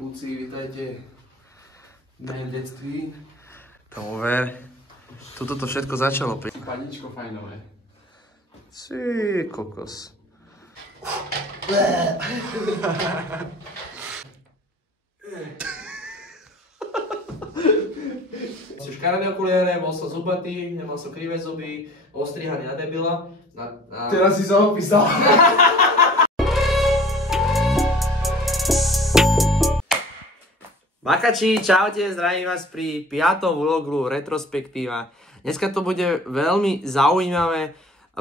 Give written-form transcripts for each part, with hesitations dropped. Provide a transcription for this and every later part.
Kluci, vítajte v mojom detství. Tomu ver. Tuto to všetko začalo. Paničko fajnové. Ty kokos. Si škaredé okuliare, bol som zubatý, nemal som krivé zuby, ostrihaný na debila. Teraz si sa opísal. Makači, čaute, zdravím vás pri 5. vlogu Retrospektíva. Dneska to bude veľmi zaujímavé.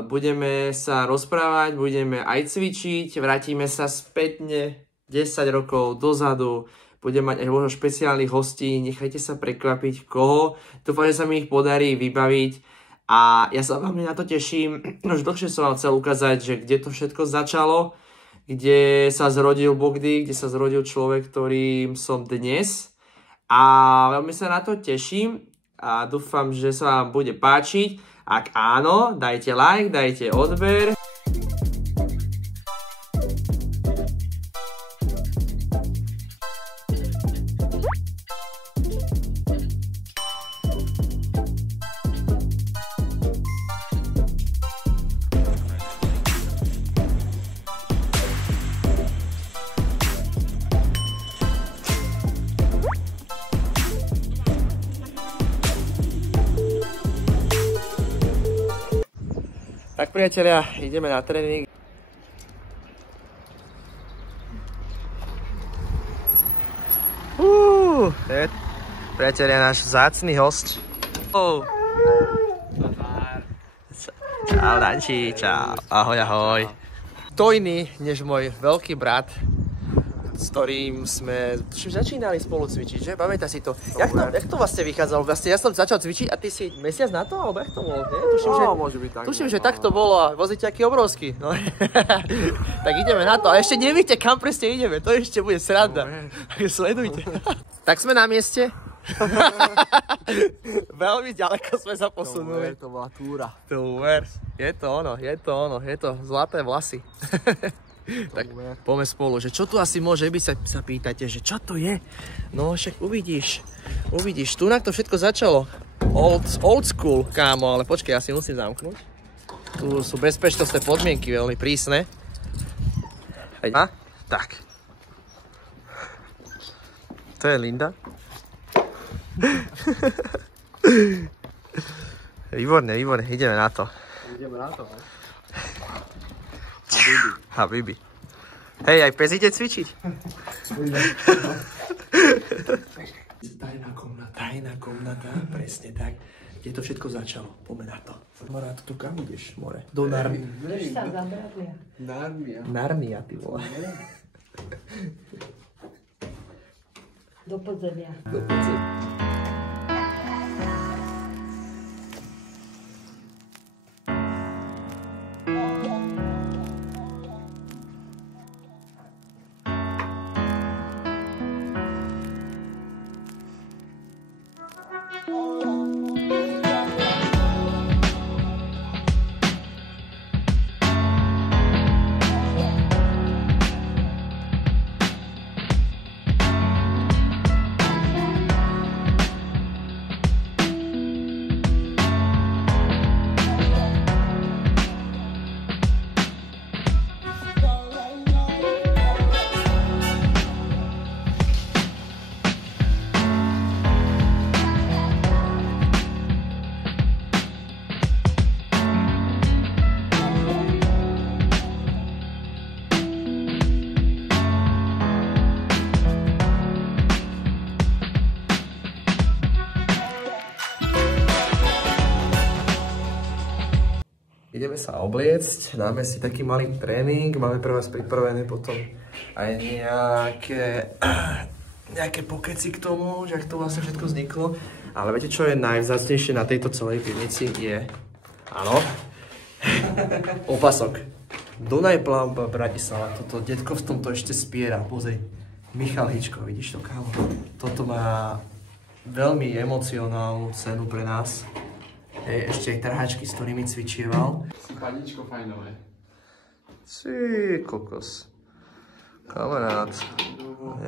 Budeme sa rozprávať, budeme aj cvičiť, vrátime sa spätne 10 rokov dozadu. Budeme mať aj možno špeciálnych hostí, nechajte sa prekvapiť koho. Dúfam, že sa mi ich podarí vybaviť. A ja sa veľmi na to teším. Už dlhšie som vám chcel ukázať, že kde to všetko začalo. Kde sa zrodil Bogdy, kde sa zrodil človek, ktorým som dnes. A veľmi sa na to teším a dúfam, že sa vám bude páčiť. Ak áno, dajte like, dajte odber. Tak priatelia, ideme na tréning. Priatelia, náš vzácny host. Čau Danči, čau. Ahoj, ahoj. Kto iný než môj veľký brat, s ktorým sme začínali spolu cvičiť, že? Pamätáš si to? Jak to vlastne vychádzalo? Vlastne ja som začal cvičiť a ty si mesiac na to? Alebo jak to bolo? Môže byť tak. Tuším, že tak to bolo a vozíte aký obrovský. No. Tak ideme na to. A ešte nevíte, kam presne ideme. To ešte bude sranda. Sledujte. Tak sme na mieste. Veľmi ďaleko sme sa posunuli. To bola túra. Je to ono. Je to zlaté vlasy. Tak poďme spolu, že čo tu asi môže byť, sa pýtate, že čo to je? No však uvidíš, tunak to všetko začalo. Old school, kámo, ale počkej, ja si musím zamknúť. Tu sú bezpečnostné podmienky veľmi prísne. A? Tak. To je Linda. Výborne, ideme na to. Habibi. Hej, aj pes ide cvičiť. Tajná komnata, presne tak. Kde to všetko začalo? Poďme na to. Mora, tu kam ideš, more? Do Narnia. Už sa zabravia. Narnia, ty vole. Do podzemia. Ideme sa obliecť, dáme si taký malý tréning, máme pre vás pripravené potom aj nejaké pokeci k tomu, že ak to vlastne všetko vzniklo. Ale viete, čo je najvzácnejšie na tejto celej pivnici? Je, áno, opasok. Dunaj Plavba Bratislava, toto detko v tomto ešte spiera, pozri. Michal Hičko, vidíš to, kámo? Toto má veľmi emocionálnu cenu pre nás. Hej, ešte aj trhačky, s ktorými cvičieval. Paničko fajnové. Ty kokos. Kamarát.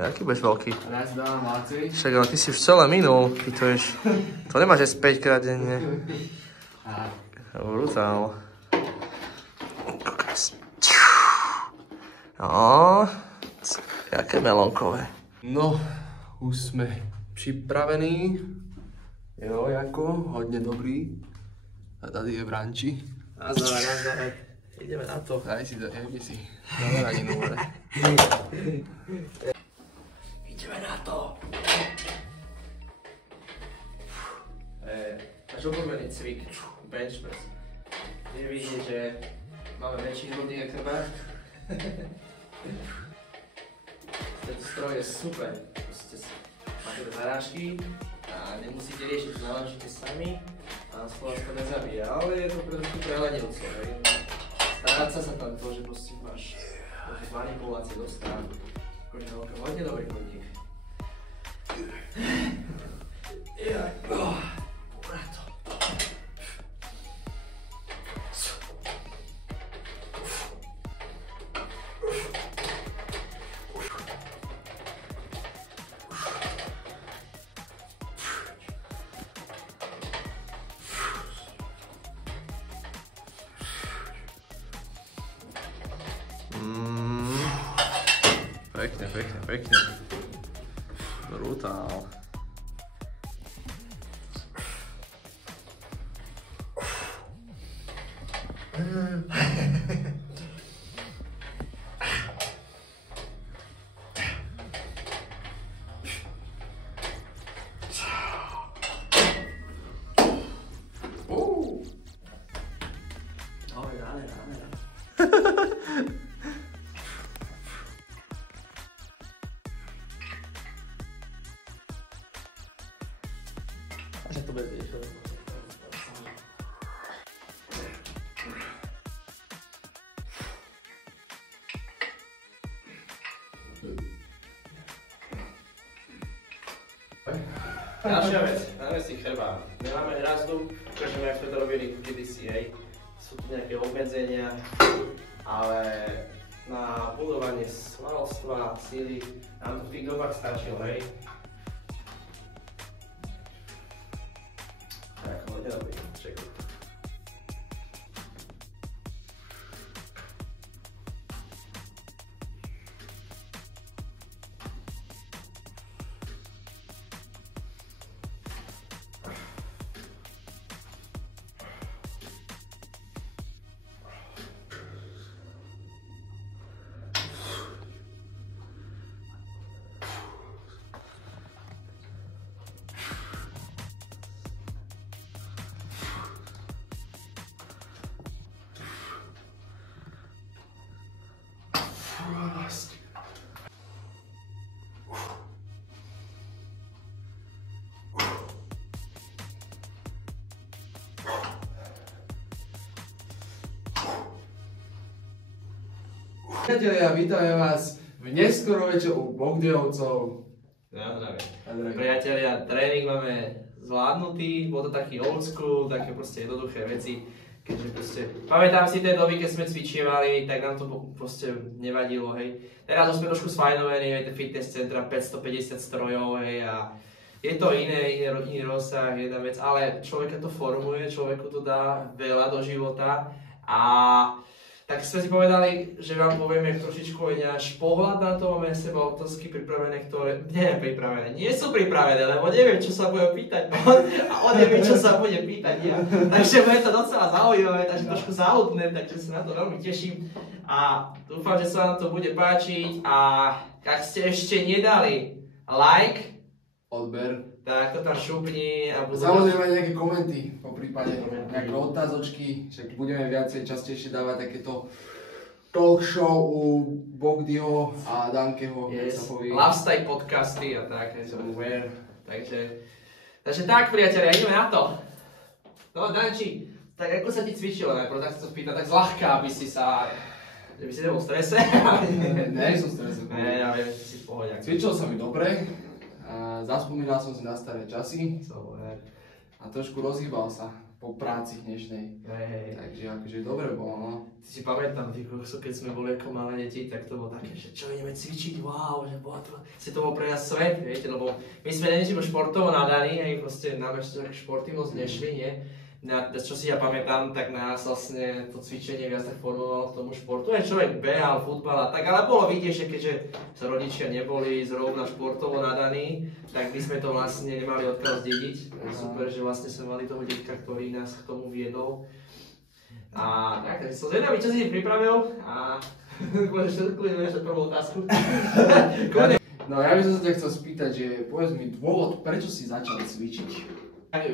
Jaký budeš veľký? Raz dám, Váci. Však ale ty si už celé minul, pituješ. To nemáš aj 5 krát denne. Brutál. No, jaké melonkové. No, už sme připravení. Jo, jako, hodně dobrý. A tady je branči. Nazdar. Ideme na to. Daj si to, jebni si. Dáme radinu, more. Ideme na to. Náš obľúbený cvik, bench press. Je vidieť, že máme väčší hrudník ako teba. Tento stroj je super. Máte zarážky a nemusíte riešiť, navážite sami a skôr to nezabíja, ale je to trošku prehľadilco. Stráca sa tam to, že proste máš manipulácie do strán. Hodne dobrý chodník. Pekne. Brutál. Že to bude tiež. Ďalšia vec, dáme si chrbát. Nemáme hrazdu, pretože my sme to robili kedysi, hej. Sú tu nejaké obmedzenia, ale na budovanie svalstva, síly nám to v tých dobách stačilo, hej. Tak, hodne dobrý, čekuj. Priatelia, vítame vás v neskoro večer u Bogdiovcov. Zdravím. Priatelia, tréning máme zvládnutý, bol to taký old school, také proste jednoduché veci. Keďže proste, pamätám si tie doby, keď sme cvičievali, tak nám to proste nevadilo, hej. Teraz už sme trošku sfajnovení, hej, tie fitness centra, 550 strojov, hej, a je to iný rozsah, jedna vec, ale človeka to formuje, človeku to dá veľa do života a tak sme si povedali, že vám povieme trošičku aj náš pohľad na to, máme seba otázky pripravené, ktoré, nie sú pripravené, lebo neviem, čo sa bude pýtať, a on nevie, čo sa bude pýtať ja. Takže bude to docela zaujímavé, takže trošku záľudné, takže sa na to veľmi teším a dúfam, že sa vám to bude páčiť a ak ste ešte nedali like, Odber. tak to tam šupni a budú... Samozrejme aj nejaké komenty, po prípade nejaké otázočky, však budeme viacej častejšie dávať takéto talk show u Bogdio a Dankeho, yes. sa povie. Lifestyle podcasty a tak, takže tak, priatelia, ideme na to. No, Danči, tak ako sa ti cvičilo najprv, tak sa to spýta tak zľahka, aby si nebol v strese. Nie som v strese. Ne, ja viem, že si v pohode. Cvičil sa mi dobre. Zaspomínal som si na staré časy Super. a trošku rozhýbal sa. po práci dnešnej. Hej. Takže akože dobre bolo, no. Ty si pamätám, keď sme boli ako malé deti, tak to bolo také, že čo ideme cvičiť, wow, že bola to, to bol pre nás svet, viete, lebo my sme niečo športovo nadaní, hej, proste nám ešte také športy moc nešli, nie? Čo si ja pamätám, tak nás vlastne to cvičenie viac tak formovalo k tomu športu. Aj človek behal, futbal a tak, ale bolo vidieť, že keďže sa rodičia neboli zrovna športovo nadaní, tak my sme to vlastne nemali odkiaľ zdediť. Super, že vlastne sme mali toho detka, ktorý nás k tomu viedol. A tak som zvedavý, čo si pripravil a kľudne ešte prvú otázku. No ja by som sa ťa chcel spýtať, že povedz mi dôvod, prečo si začal cvičiť?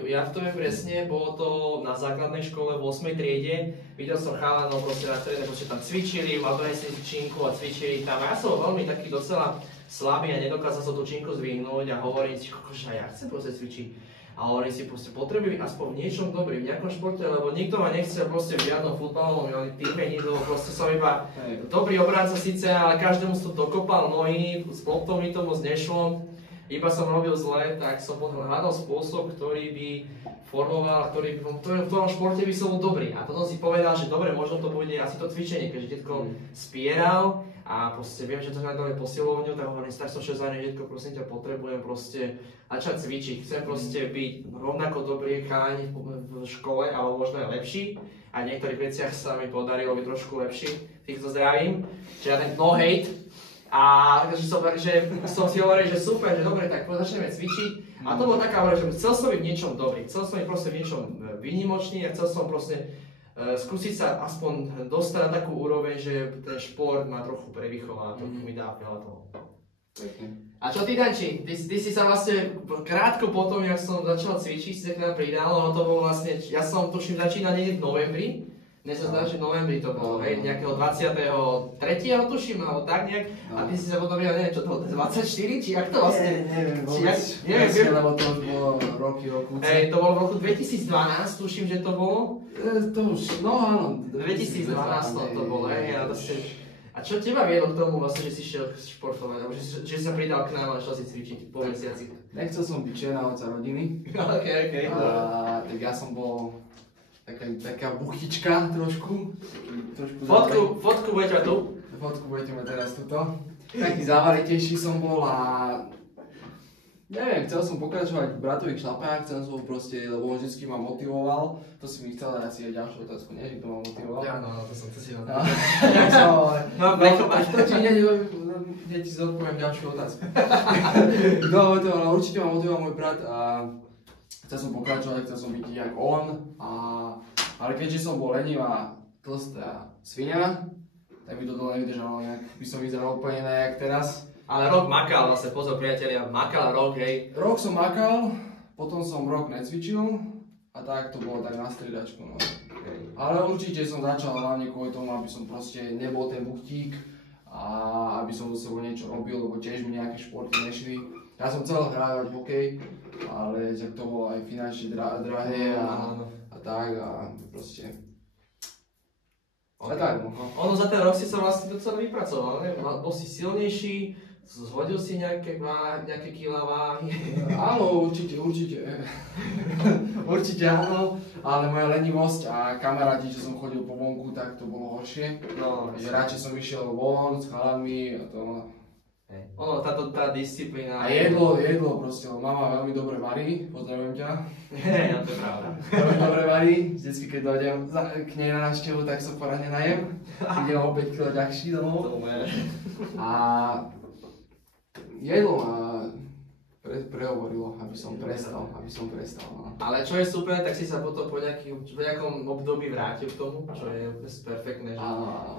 Ja to viem presne, bolo to na základnej škole v 8. triede. Videl som chalanov proste na tréne, proste tam cvičili, mal donesli činku a cvičili tam. A ja som veľmi taký docela slabý a nedokázal som tú činku zdvihnúť a hovorím si, že ja chcem proste cvičiť. A hovorím si, proste potrebujem aspoň v niečom dobrý, v nejakom športe, lebo nikto ma nechce proste v žiadnom futbalovom týme, lebo proste som iba dobrý obránca síce, ale každému som dokopal nohy, s loptou mi to moc nešlo. Iba som robil zle, tak som potom hľadal spôsob, ktorý by formoval, ktorý v tom športe by som bol dobrý. A potom si povedal, že dobre, možno to bude asi to cvičenie, keďže detko spieral a proste viem, že to najdalej posilovňu, tak hovorím, tak som šiel za nej, detko, prosím ťa, potrebujem proste začať cvičiť. Chcem proste byť rovnako dobrý chalani v škole, alebo možno aj lepší. A v niektorých veciach sa mi podarilo byť trošku lepší, týchto zdravím. Čiže no hate. A takže som si hovoril, že super, že dobre, tak začneme cvičiť. A to bola taká hovorila, že chcel som byť v niečom dobrý, chcel som byť proste v niečom výnimočný a chcel som proste skúsiť sa aspoň dostať na takú úroveň, že ten šport ma trochu prevychová, trochu mi dá veľa toho. A čo ty, Danči? Ty si sa vlastne krátko potom, jak som začal cvičiť, si sa k nám pridal, ono to bolo vlastne, ja som tuším začínal niekde v novembri. Dnes sa zdá, že v novembri to bolo, hej, nejakého 23. tuším, alebo tak nejak. A ty si sa potom videl, neviem čo to bolo, 24, či jak to vlastne? Neviem vôbec, neviem, lebo to už bolo roky. Hej, to bolo v roku 2012, tuším, že to bolo. To už, no áno. 2012 to bolo, hej, a to si... A čo teba viedlo k tomu vlastne, že si šiel športovať, alebo že sa pridal k nám a šiel si cvičiť po mesiaci? Nechcel som byť černá oca rodiny. Okay. Tak ja som bol taká buchička trošku. Fotku budete mať tu? Fotku budete mať teraz tuto. Taký závaritejší som bol a neviem, chcel som pokračovať v bratových šlapách, chcel som proste, lebo on vždycky ma motivoval. To si mi chcel dať asi aj ďalšiu otázku, nie? Že to ma motivoval. Ja, no, to si ho dal. To ti hneď ti zodpoviem ďalšiu otázku. No, určite ma motivoval môj brat a chcel som pokračovať, chcel som byť jak on, ale keďže som bol lenivá, tlstá svinia, tak by to dole nevydržalo nejak, by som vyzeral úplne nejak teraz. Ale rok makal, vlastne pozor priatelia, makal rok, hej. Rok som makal, potom som rok necvičil a tak to bolo tak na striedačku, no. Okay. Ale určite som začal hlavne kvôli tomu, aby som proste nebol ten buchtík a aby som so sebou niečo robil, lebo tiež mi nejaké športy nešli. Ja som chcel hrávať hokej, ale to bolo aj finančne drahé a tak a proste. Okay. Tak, no. Ono za ten rok si sa vlastne docela vypracoval, ne? Bol si silnejší, zhodil si nejaké kilá váhy. Áno, určite. Určite áno, ale moja lenivosť a kamaráti, čo som chodil po vonku, tak to bolo horšie. No, že radšej som išiel von s chalami a to... Ono, tá disciplína... A jedlo proste, mama veľmi dobre varí, pozdravujem ťa. Ja, to je pravda. Veľmi dobre varí, vždycky keď dojdem k nej na návštevu, tak sa poradne najem. Idem o 5 kg ďakší domov. A jedlo ma prehovorilo, aby som prestal. No. Ale čo je super, tak si sa potom po nejakom období vrátil k tomu, čo je perfektné, že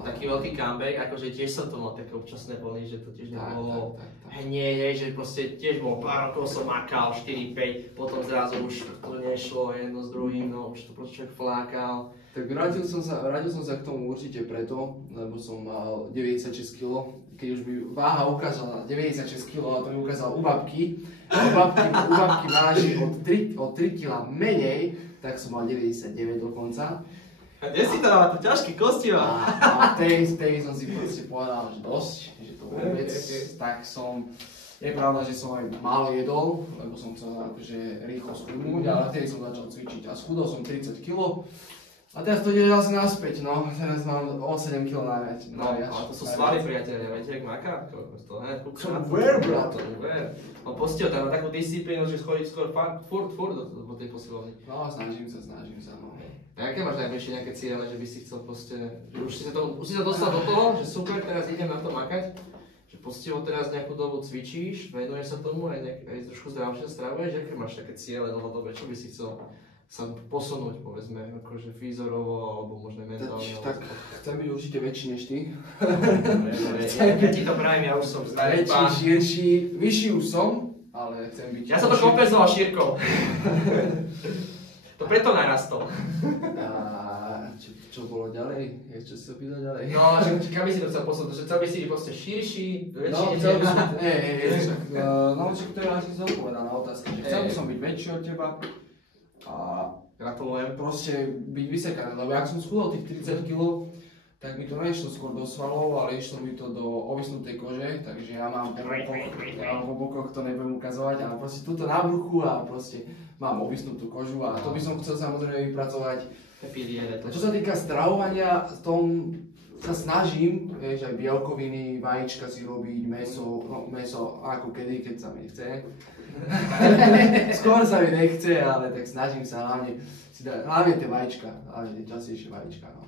taký veľký comeback, akože tiež som to mal také občasné vlny, že to tiež nebolo hneď, že proste tiež bolo pár rokov som makal, 4-5, potom zrazu už to nešlo jedno s druhým, no už to proste človek flákal. Tak vrátil som sa k tomu určite preto, lebo som mal 96 kg, keď už mi váha ukázala 96 kg, a to mi ukázal u babky. U babky váži o 3 kg menej, tak som mal 99 dokonca. A kde si to dala? To ťažké kosti má. A vtedy som si proste povedal, že dosť, že to vôbec, tak som Je pravda, že som aj málo jedol, lebo som chcel akože rýchlo schudnúť, ale vtedy som začal cvičiť a schudol som 30 kg. A teraz to ide zase naspäť, no. Teraz mám o 7 kg naviac. No, ale to sú svaly, priatelia, viete, jak maká? To ne, Ver, brat. On postihol tam na takú disciplínu, že chodí skôr furt do tej posilovny. No, snažím sa, no. A aké máš najbližšie nejaké ciele, že by si chcel proste, že už si sa dostal do toho, že super, teraz idem na to makať? Že postiho teraz nejakú dobu cvičíš, venuješ sa tomu, aj trošku zdravšie sa stravuješ, aké máš také ciele dlhodobé, čo by si chcel sa posunúť, povedzme, akože fyzorovo, alebo možno mentálne? Tak chcem byť určite väčší než ty. Ja ti to pravím, ja už som starý pán. Väčší, vyšší už som, ale chcem byť... Ja som to kompenzoval šírkou. To preto narastol. A čo bolo ďalej? Čo si sa pýtal ďalej? No, že kam by si to chcel posunúť? Že chcel by si byť proste širší, väčší? No, chcel by som... No, však to je asi zodpovedá na otázku. Chcel by som byť väčší od teba. A gratulujem. Proste byť vysekaný, lebo ak som schudol tých 30 kg, tak mi to nešlo skôr do svalov, ale išlo mi to do ovisnutej kože, takže ja mám po bokoch, to nebudem ukazovať, ale proste túto na bruchu a proste mám ovisnutú kožu a to by som chcel samozrejme vypracovať. Čo sa týka stravovania, v tom sa snažím, vieš, aj bielkoviny, vajíčka si robiť, mäso ako kedy, keď sa mi nechce. Skôr sa mi nechce, ale tak snažím sa hlavne si dať, hlavne tie vajíčka, hlavne tie častejšie vajíčka. No.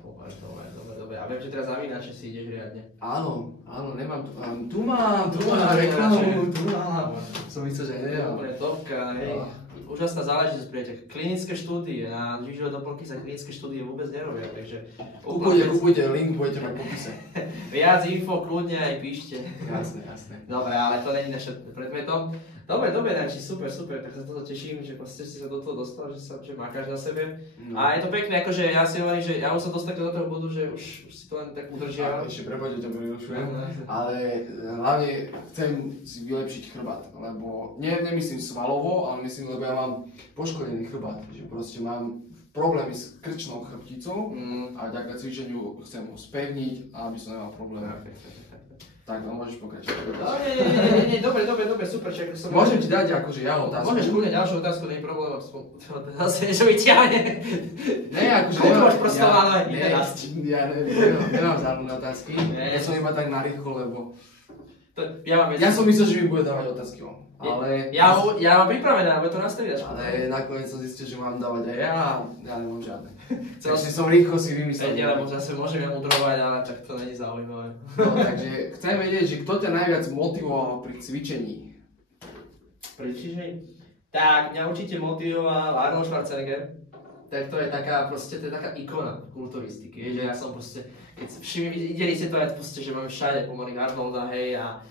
Dobre. A viem, že teraz zavínače si ideš riadne. Áno, nemám tu mám reklamu, tu mám. Som myslel, že nemám. Úplne topka, hej. Úžasná záležitosť, priateľ. Klinické štúdie na výživové doplnky sa klinické štúdie vôbec nerobia, takže... Kúpujte link, budete mať v popise. Viac info, kľudne aj píšte. Jasné. Dobre, ale to není naše predmetom. Dobre, Danči, super, tak sa toto teším, že proste si sa do toho dostal, že makáš na sebe. No. A je to pekné, akože ja si hovorím, že ja už som dostal do toho bodu, že už si to len tak udržiavam. Ešte prepáčte, ťa prerušujem, ale hlavne chcem si vylepšiť chrbát, lebo nemyslím svalovo, ale myslím, lebo ja mám poškodený chrbát, že proste mám problémy s krčnou chrbticou a vďaka cvičeniu chcem ho spevniť, aby som nemal problémy. Tak, no môžeš pokračovať. Nie, dobre, super, čak som... Môžem ti dať akože ja otázku. Môžeš kľudne ďalšiu otázku, nie je problém, zase niečo vyťahne. Nie, akože... Koľko máš prostované? Ja nemám žiadne otázky, ja som iba tak narýchlo, lebo... Ja som myslel, že mi bude dávať otázky on. Ale... Ja mám pripravené, ale to nastaviť. Ale nakoniec som zistil, že mám dávať aj ja nemám žiadne. Takže som rýchlo si vymyslel. Lebo zase môžem ja mudrovať, ale tak to není zaujímavé. No, takže chcem vedieť, že kto ťa najviac motivoval pri cvičení? Pri cvičení? Tak, mňa určite motivoval Arnold Schwarzenegger. Tak to je taká, proste, to je taká ikona kulturistiky, že ja som proste, keď videli ste to aj proste, že máme všade pomaly Arnolda, hej, a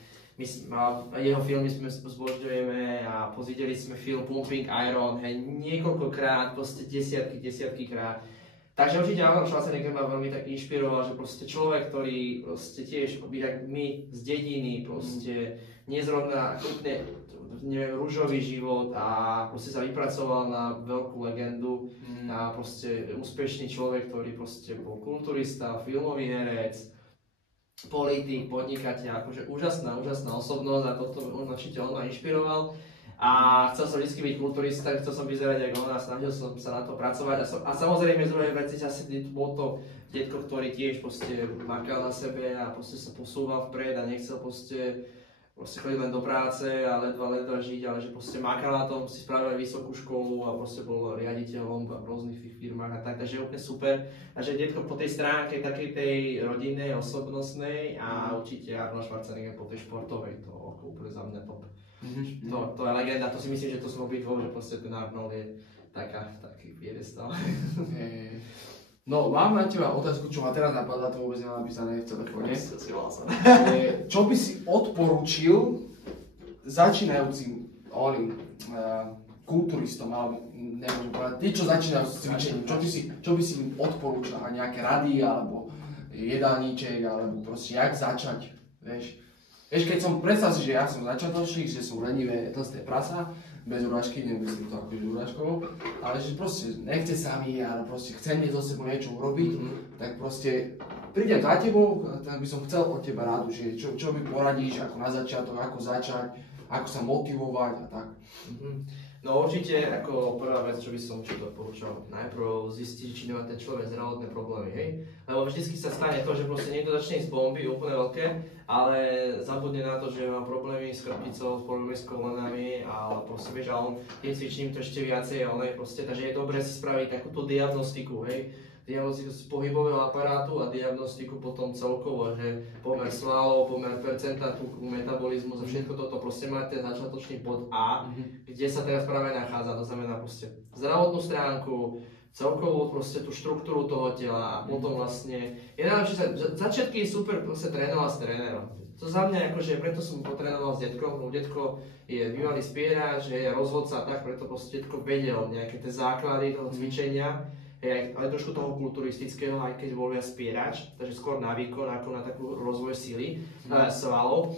jeho filmy sme zbožňujeme a videli sme film Pumping Iron, hej, niekoľkokrát, proste desiatky krát. Takže určite Arnold Schwarzenegger ma veľmi tak inšpiroval, že proste človek, ktorý proste tiež, jak my z dediny, proste nezrovna úplne neviem, ružový život a proste sa vypracoval na veľkú legendu a proste úspešný človek, ktorý proste bol kulturista, filmový herec, politik, podnikateľ, akože úžasná osobnosť a toto určite on ma inšpiroval. A chcel som vždy byť kulturista, chcel som vyzerať ako on a snažil som sa na to pracovať. A samozrejme z druhej veci zase bol to detko, ktorý tiež proste makal na sebe a proste sa posúval vpred a nechcel proste chodiť len do práce a ledva žiť, ale že proste makal na tom, si spravil vysokú školu a proste bol riaditeľom v rôznych firmách a tak, takže je úplne super. Takže detko po tej stránke takej tej rodinnej, osobnostnej a určite Arnold Schwarzenegger po tej športovej, to úplne za mňa top. To je legenda, to si myslím, že to som obidvoch, že proste ten Arnold je taký piedestal. No, mám na teba otázku, čo ma teraz napadla, to vôbec nemám napísané v telefóne. Čo by si odporúčil začínajúcim kulturistom, alebo nemôžem povedať, tí, čo začínajú s cvičením, čo by si im odporúčil, a nejaké rady, alebo jedálniček, alebo proste jak začať, vieš. Vieš, keď som, predstav si, že ja som začiatočník, že som lenivé tlsté prasa, bez urážky, nemyslím to akože urážkou, ale že proste nechce sa mi, ale proste chcem so sebou niečo urobiť, tak proste prídem za tebou, tak by som chcel od teba rádu, že čo mi poradíš, ako na začiatok, ako začať, ako sa motivovať a tak. No určite ako prvá vec, čo by som určite odporúčal, najprv zistiť, či nemá ten človek zdravotné problémy, hej? Lebo vždycky sa stane to, že proste niekto začne z bomby úplne veľké, ale zabudne na to, že má problémy s krpicou, problémy s kolenami a proste vieš, a on tým cvičením to ešte viacej a proste, takže je dobré si spraviť takúto diagnostiku, hej? Diagnostiku z pohybového aparátu a diagnostiku potom celkovo, že pomer svalov, pomer percenta tuku, metabolizmus a všetko toto proste máte začiatočný bod A, kde sa teraz práve nachádza, to znamená proste zdravotnú stránku, celkovú proste tú štruktúru toho tela a potom vlastne je najlepšie sa, začiatky je super proste trénovať s trénerom. To za mňa akože, preto som potrénoval s detkom, lebo detko je bývalý spierač, je rozhodca, tak preto proste detko vedel nejaké tie základy toho cvičenia, aj trošku toho kulturistického, aj keď bol viac spierač, takže skôr na výkon, ako na takú rozvoj síly, svalov.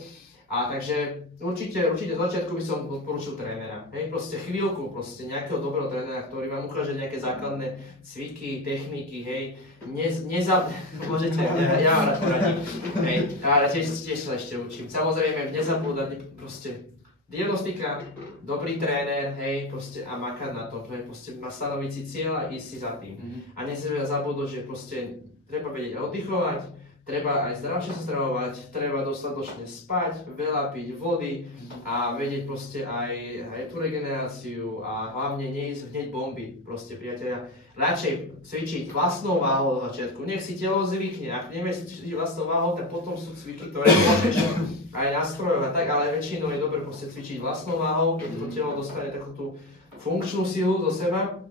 A takže určite z začiatku by som odporúčil trénera. Hej, proste chvíľku, proste nejakého dobrého trénera, ktorý vám ukáže nejaké základné cviky, techniky, hej. Môžete, ja vám rád poradím. Hej, ale tiež sa ešte učím. Samozrejme, nezabúdať proste diagnostika, dobrý tréner, hej, proste a makať na to, proste má stanoviť si cieľ a ísť si za tým. A nesmieme zabudnúť, že proste treba vedieť oddychovať, treba aj zdravšie sa stravovať, treba dostatočne spať, veľa piť vody a vedieť proste aj tú regeneráciu a hlavne neísť hneď bomby, proste priatelia. Radšej cvičiť vlastnou váhou od začiatku, nech si telo zvykne, ak nevieš cvičiť vlastnou váhou, tak potom sú cviky, ktoré môžeš aj nastrojovať, tak, ale väčšinou je dobre proste cvičiť vlastnou váhou, keď to telo dostane takú tú funkčnú silu do seba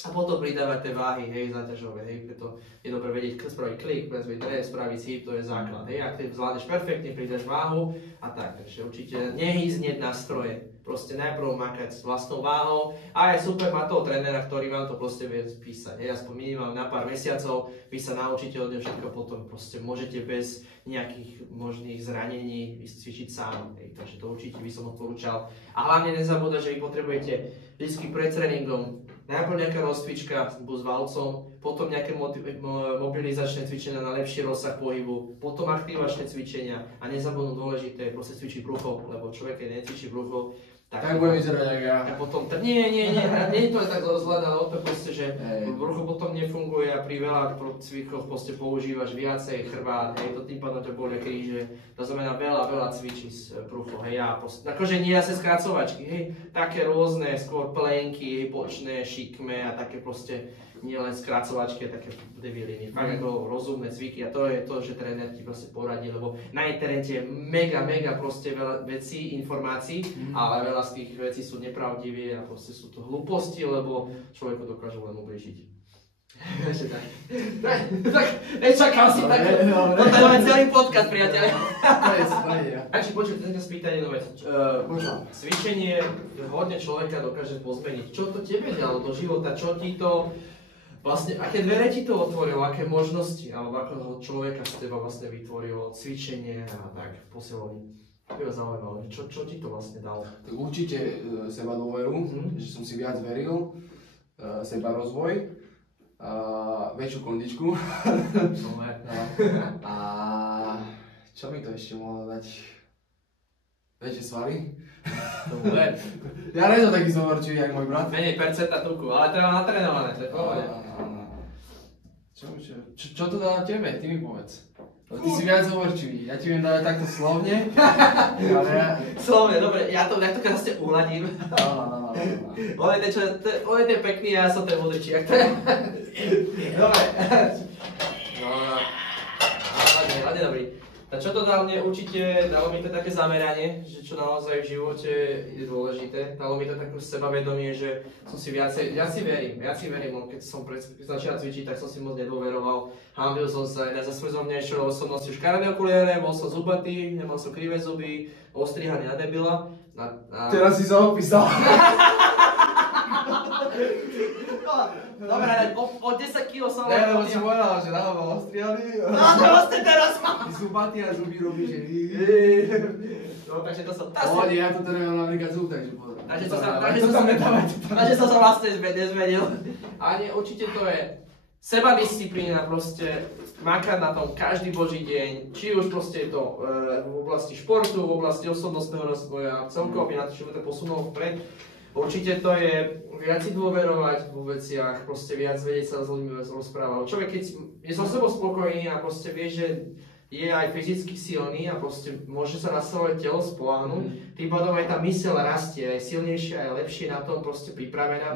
a potom pridávať tie váhy, hej, záťažové, hej, preto je dobre vedieť spraviť klik, spraviť hýb, to je základ, hej, ak ty zvládneš perfektne, pridáš váhu a tak, takže určite nehyznieť na stroje. Proste najprv makať s vlastnou váhou a je super mať toho trénera, ktorý vám to proste vie písať. Aspoň minimálne na pár mesiacov vy sa naučíte od neho všetko, potom proste môžete bez nejakých možných zranení ísť cvičiť sám. Takže to určite by som odporúčal. A hlavne nezabúdať, že vy potrebujete vždy pred tréningom najprv nejaká rozcvička s valcom, potom nejaké mobilizačné cvičenia na lepší rozsah pohybu, potom aktivačné cvičenia a nezabudnúť dôležité proste cvičiť brucho, lebo človek keď necvičí brucho, tak bude vyzerať jak ja. A potom, nie je to aj tak zle, ale to proste, že brucho potom nefunguje a pri veľa cvikoch proste používaš viacej chrbát, hej, to tým pádom ťa bolia kríže, to znamená veľa cvičí s brucho, hej, a akože nie asi skracovačky, hej, také rôzne, skôr plenky, hej, bočné, šikme a také proste, nie len skracovačky a také debiliny, fakt ako rozumné cviky a to je to, že tréner ti proste poradí, lebo na internete je mega proste veľa vecí, informácií, ale veľa z tých vecí sú nepravdivé a proste sú to hlúposti, lebo človeku dokážu len ubližiť. tak, nečakal si tak, toto je celý podcast, priateľe. Takže počuť, teďka spýtať jednu vec. Cvičenie hodne človeka dokáže pozmeniť. Čo to tebe dalo do života, čo ti to vlastne, aké dvere ti to otvorilo, aké možnosti, alebo ako človeka z teba vlastne vytvorilo cvičenie a tak v posilovni. To je zaujímavé, čo ti to vlastne dalo? Tak určite seba dôveru, že som si viac veril, seba rozvoj, väčšiu kondičku. A čo mi to ešte mohlo dať? Väčšie svaly? Ja nie som taký zohorčivý, jak môj brat. Menej percenta tuku, ale treba natrénované, to je pohode. Čo to dá tebe? Ty mi povedz. Ty si viac hovorčivý, ja ti viem dať takto slovne. Slovne, dobre, ja to keď zase uhladím. On je ten pekný a ja som ten modričí, jak to je. Dobre. Hlavne dobrý. A čo to dalo mne určite, dalo mi to také zameranie, že čo naozaj v živote je dôležité. Dalo mi to také sebavedomie, že som si viac si verím, keď som začal cvičiť, tak som si moc nedôveroval. Hanbil som sa aj za svoj zomnejšou osobnosťou škaredé okuliare, bol som zubatý, nemal som krivé zuby, ostrihaný na debila. Teraz si sa opísal. Dobre, o 10 kg som... Ne, lebo si povedal, že na ma ostriali. No to vlastne teraz mám. Zubatý a zuby robíš, že No, takže to som... Pohode, ja to teda mám napríklad zub, takže povedal. Takže som sa vlastne nezmenil. A nie, určite to je sebadisciplína proste. makať na tom každý boží deň, či už proste je to v oblasti športu, v oblasti osobnostného rozvoja, celkovo aby na to živote posunulo vpred. Určite to je viac si dôverovať vo veciach, proste viac vedieť sa s ľuďmi rozprávať. Človek keď je so sebou spokojný a proste vie, že je aj fyzicky silný a proste môže sa na svoje telo spoľahnúť, tým pádom aj tá myseľ rastie, aj silnejšia, aj lepšie na tom proste pripravená.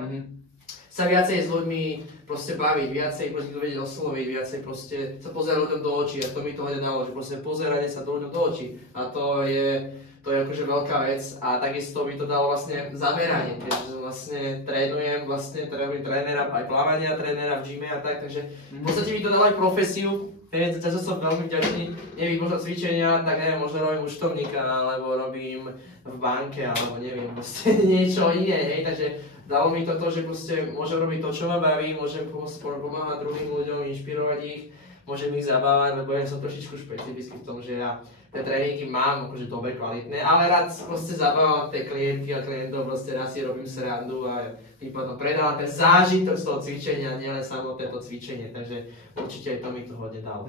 Sa viacej s ľuďmi proste baviť, viacej vedieť osloviť, viacej proste sa pozerať ľuďom do očí a to mi to hneď dalo, že proste pozeranie sa ľuďom do očí a to je akože veľká vec a takisto by to dalo vlastne zameranie, keďže vlastne trénujem trénera aj plávania, trénera v gyme a tak, takže v podstate mi to dalo aj profesiu. Za to som veľmi vďačný, neviem, možno cvičenia, tak neviem, možno robím účtovníka, alebo robím v banke, alebo neviem, proste niečo iné, hej, takže dalo mi to, že proste môžem robiť to, čo ma baví, môžem pomáhať druhým ľuďom, inšpirovať ich, môžem ich zabávať, lebo ja som trošičku špecifický v tom, že ja tie tréningy mám akože dobre kvalitné, ale rád proste zabávam tie klientky a klientov, proste rád si robím srandu a tým potom predávam ten zážitok z toho cvičenia, nielen samotné to cvičenie, takže určite aj to mi to hodne dalo.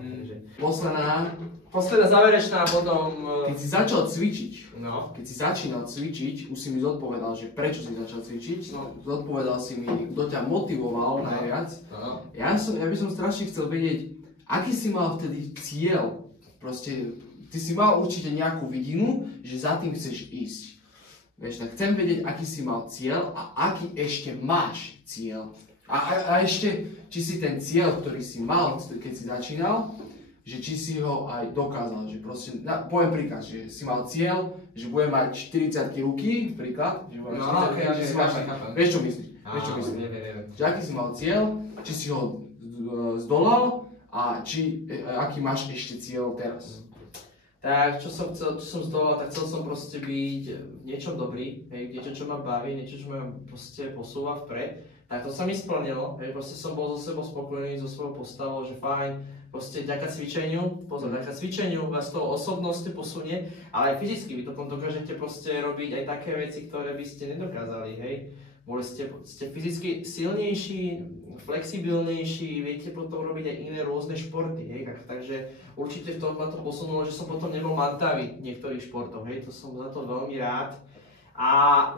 Posledná záverečná potom... Keď si začal cvičiť, No. keď si začínal cvičiť, už si mi zodpovedal, že prečo si začal cvičiť, zodpovedal si mi, kto ťa motivoval najviac. No. Ja by som strašne chcel vedieť, aký si mal vtedy cieľ, proste ty si mal určite nejakú vidinu, že za tým chceš ísť. Vieš, tak chcem vedieť, aký si mal cieľ a aký ešte máš cieľ. A ešte, či si ten cieľ, ktorý si mal, keď si začínal, že či si ho aj dokázal. Že proste, poviem príklad, že si mal cieľ, že budem mať 40 ruky, príklad. Že budem vieš čo myslíš? Že aký si mal cieľ, či si ho zdolal a aký máš ešte cieľ teraz. Tak, čo som zdolal, tak chcel som proste byť v niečom dobrý, hej, niečo, čo ma baví, niečo, čo ma proste posúva vpred. Tak to sa mi splnilo, hej, proste som bol so sebou spokojný, so svojou postavou, že fajn, proste vďaka cvičeniu vás toho osobnosť posunie, ale aj fyzicky vy potom dokážete proste robiť aj také veci, ktoré by ste nedokázali, hej. Ste fyzicky silnejší, flexibilnejší, viete potom robiť aj iné rôzne športy, hej, takže určite v tom ma to posunulo, že som potom nebol mantavý niektorých športov, hej, to som za to veľmi rád. A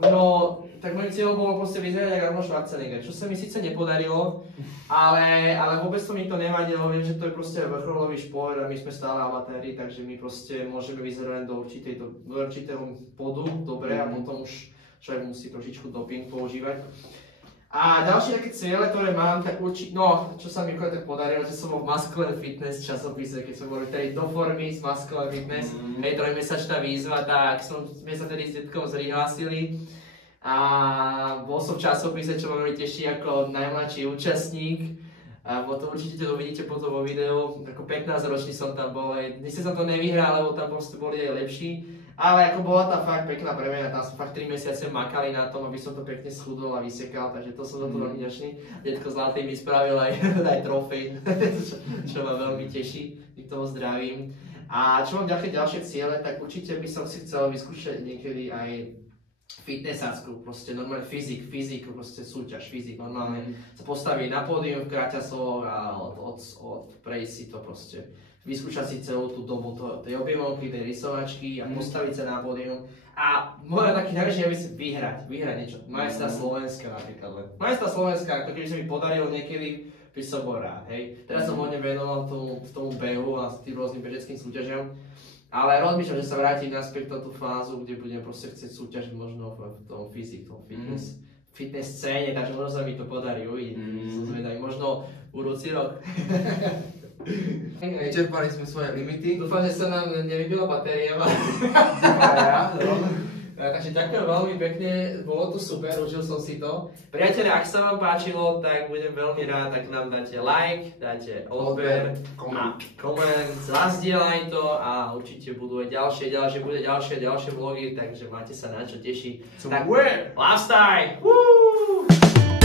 no, tak môjim cieľom bolo proste vyzerať ako Arnold Schwarzenegger, čo sa mi síce nepodarilo, ale vôbec to mi to nevadilo, viem, že to je proste vrcholový šport a my sme stále amatéri, takže my proste môžeme vyzerať do určitého bodu, dobre, a potom už človek musí trošičku doping používať. A ďalšie také ciele, ktoré mám, tak určite, no, čo sa mi tak podarilo, že som bol v Muscular Fitness časopise, keď som bol tedy do formy z Muscular Fitness, hej, 3-mesačná výzva, tak sme sa tedy s detkom zrihlásili a bol som v časopise, čo ma veľmi teší ako najmladší účastník. A to určite to vidíte potom vo videu, ako 15-ročný som tam bol, dnes som to nevyhral, lebo tam proste boli aj lepší. Ale ako bola tá fakt pekná premena, tam som fakt 3 mesiace makali na tom, aby som to pekne schudol a vysekal, takže to som za to veľmi vďačný. Detko Zlatý mi spravil aj trofej, čo ma veľmi teší, k tomu zdravím. A čo mám ďalšie ciele, tak určite by som si chcel vyskúšať niekedy aj fitnessácku, proste normálne fyzik, proste súťaž, fyzik, normálne sa postaviť na pódium v kraťasoch a prejsť si to proste. Vyskúšať si celú tú dobu tej objemovky, tej rysovačky a postaviť sa na pódium. A môj taký najväčší aby si vyhrať niečo. Majstrá Slovenska napríklad. Majstrá Slovenska, ako keby sa mi podarilo niekedy, by som bol rád, hej. Teraz som hodne venoval tomu behu a tým rôznym bežeckým súťažiam. Ale rozmýšľam, že sa vrátim naspäť na tú fázu, kde budem proste chcieť súťažiť možno v tom fitness scéne, takže možno sa mi to podarí uvidieť. Som zvedavý, možno budúci rok. Vyčerpali sme svoje limity. Dúfam, že sa nám nevybila batéria. Takže ďakujem veľmi pekne, bolo to super, užil som si to. Priatelia, ak sa vám páčilo, tak budem veľmi rád, ak nám dáte like, dáte odber a koment, zazdieľaj to a určite budú aj ďalšie vlogy, takže máte sa na čo tešiť. Tak, lifestyle! Woo!